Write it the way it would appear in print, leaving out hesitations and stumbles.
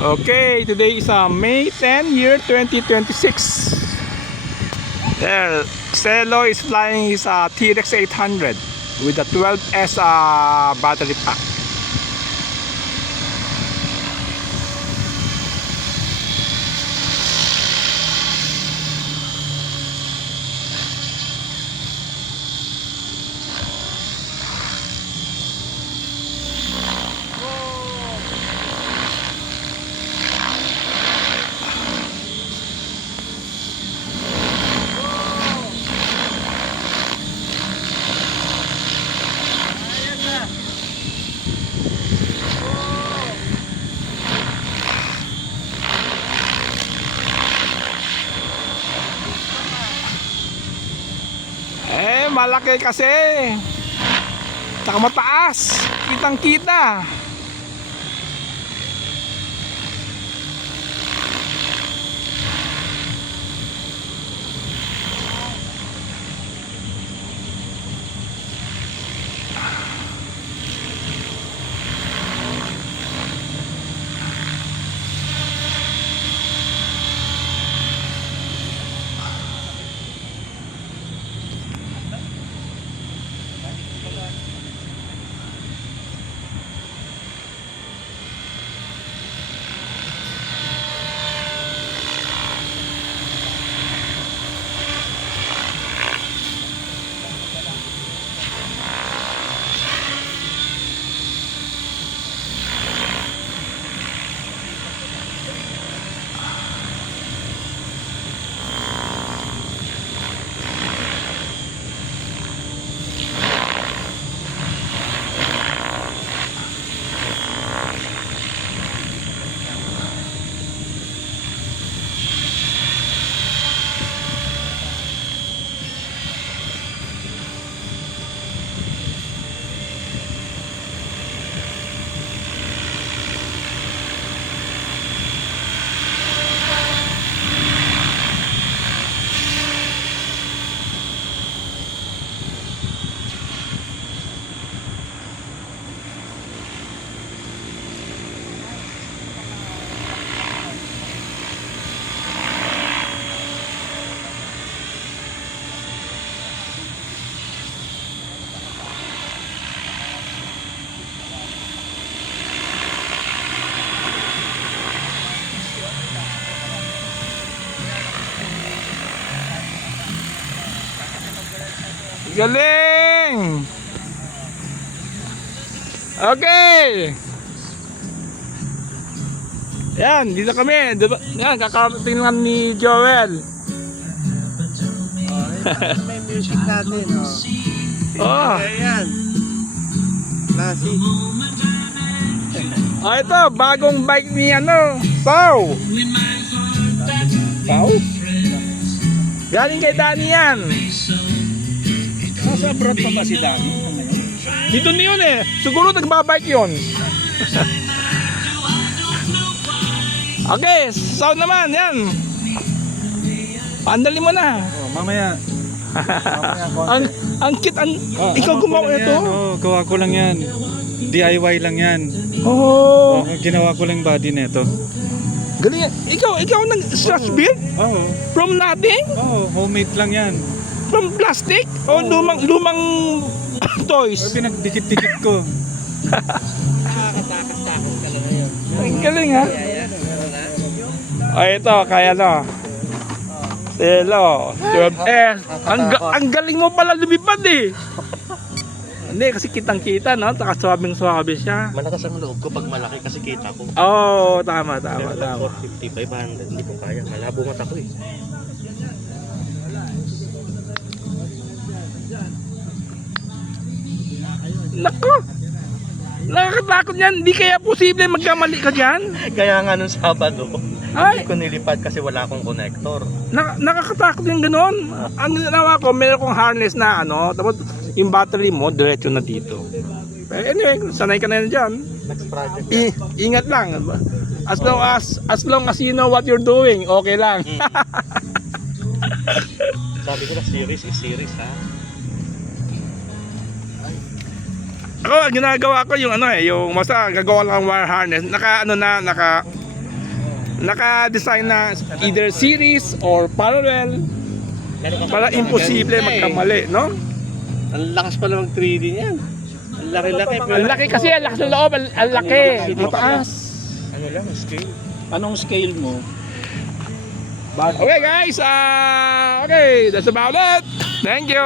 Okay, today is May 10, year 2026. There, Celo is flying his T-Rex 800 with a 12S battery pack. Malaki kasi. Saka mataas. Kitang kita. Galing! Okay! Yan, dito kami. Yan, kakarating lang ni Joel. May music natin, Oh. Ayan. Classic. Oh, ito, bagong bike ni Pau. Pau? Galing kay Danny yan. Nasa abroad pa ba si Danny? Dito na yun eh. Siguro nagbabike yun. Okay, sound naman, yan. Pandali mo na. Mamaya. ang kit, ikaw gumawa ito? Gawa ko lang yan. DIY lang yan. Oh. Ginawa ko lang body nito. Galing yan. Ikaw nag-scratch build? Oo. From nothing? Homemade lang yan. From plastic? O lumang toys? Pinagdikit-dikit ko. Nakakatakot ka lang ngayon. Ang galing ha? O ito, kaya Celo, 12S. Ang galing mo pala lumipad eh. Hindi, kasi kitang-kita, no? Saka swabing-swabe siya. Malakas ang loob ko pag malaki kasi kita ko. Oo, tama. 450, 500, hindi ko kaya. Malabo mata ko eh. Nako! Nakakatakot yan. Hindi kaya posible magkamali ka dyan? Kaya nga nung Sabado, Ay, hindi ko nilipad kasi wala akong connector. nakakatakot yung ganun. Ang ginawa ko, meron kong harness na tapos yung battery mo, diretso na dito. Pero anyway, sanay ka na yan dyan. Next project. Ingat lang. As long as you know what you're doing, okay lang. Sabi ko na series is series ha. Ako, ginagawa ko yung yung basta gagawa lang ng wire harness. naka-design na either series or parallel para imposible magkamali, no? Ang lakas pala mag 3D niyan. Ang laki-laki. Ang laki kasi, ang lakas ng loob, ang laki, mataas. Ano lang, scale. Anong scale mo? Okay guys, okay, that's about it. Thank you.